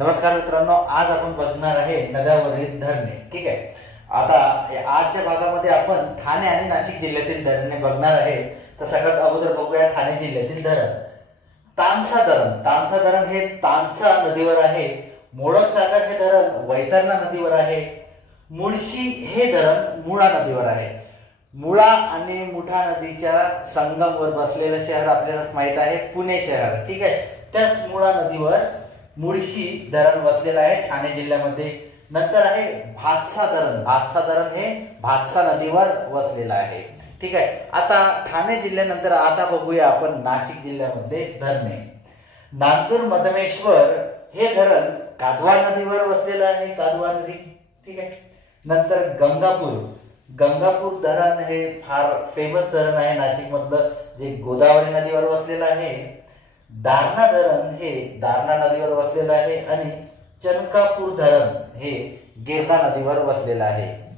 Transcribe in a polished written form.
नमस्कार मित्रांनो, आज आपण बघणार आहे नद्यावरील धरणे. ठीक आहे. आता आजच्या भागामध्ये आपण ठाणे आणि नाशिक जिल्ह्यातील धरणे बघणार आहे. तर सगळ्यात अगोदर बघूया ठाणे जिल्ह्यातील धरण. तानसा धरण. तानसा धरण हे तानसा नदीवर आहे. मोडक सागर हे धरण वैतरणा नदीवर आहे. मुळशी हे धरण मुळा नदीवर आहे. मुळा आणि मुठा नदीच्या संगमवर बसलेलं शहर आपल्याला माहित आहे पुणे शहर. ठीक आहे. त्याच मुळा नदीवर मुळशी धरण वसलेलं आहे ठाणे जिल्ह्यामध्ये. नंतर आहे भातसा धरण. भातसा धरण हे भातसा नदीवर वसलेलं आहे. ठीक आहे. आता ठाणे जिल्ह्यानंतर आता बघूया आपण नाशिक जिल्ह्यामध्ये धरणे. नांदूर मधमेश्वर हे धरण कादवा नदीवर वसलेलं आहे. कादवा नदी. ठीक आहे. नंतर गंगापूर. गंगापूर धरण हे फार फेमस धरण आहे नाशिक मधलं, जे गोदावरी नदीवर वसलेलं आहे. दारणा धरण हे दारणा नदीवर वसलेलं आहे आणि चनकापूर धरण हे गिरणा नदीवर वसलेलं आहे.